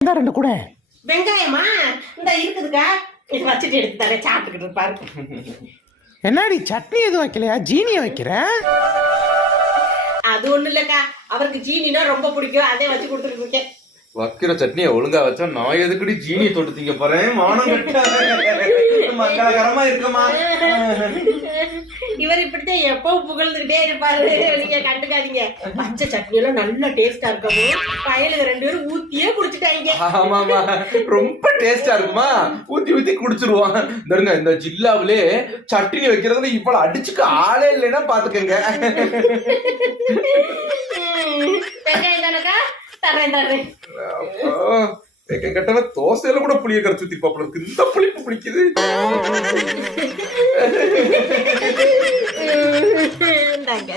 இந்த ரெண்டு கூட வெங்காயமா இந்த இருக்குதுக்கா, இது வச்சுட்டு எடுத்து தரேன், சாப்பிட்டுக்கிட்டு இருப்பாரு. என்னடி சட்னி எதுவும் வைக்கலையா? ஜீனியை வைக்கிற? அது ஒண்ணு இல்லக்கா, அவருக்கு ஜீனினா ரொம்ப பிடிக்கும், அதே வச்சு கொடுத்துட்டு இருக்கேன். வைக்கிற சட்னியை ஒழுங்கா வச்சா நான் எதுக்கடி ஜீனியை தொட்டு திங்க போறேன்? மானம் கட்ட மங்களகரமா இருக்கமா. இவர் இப்படித்தான் எப்பவும் புகழ்ந்துகிட்டே இருப்பாரு, நீங்க கண்டுக்காதீங்க. பச்சை சட்னி எல்லாம் நல்ல டேஸ்டா இருக்கவும் பயலுக்கு 2 பேரும் ஊத்தியே குடிச்சிட்டாங்க. ஆமாமா, ரொம்ப டேஸ்டா இருக்குமா, ஊத்தி ஊத்தி குடிச்சிருவான். இந்த ஜில்லாவிலே சட்னி வைக்கிறதுல இவ்வளவு அடிச்சுக்க ஆளே இல்லைன்னா பாத்துக்கங்க. வெங்காயம் தானக்கா, தரேன். கட்டண தோசையில கூட புளிய கரைச்சு ஊத்தி பாப்பல, இந்த புளிப்பு பிடிக்குது. இந்தாங்க.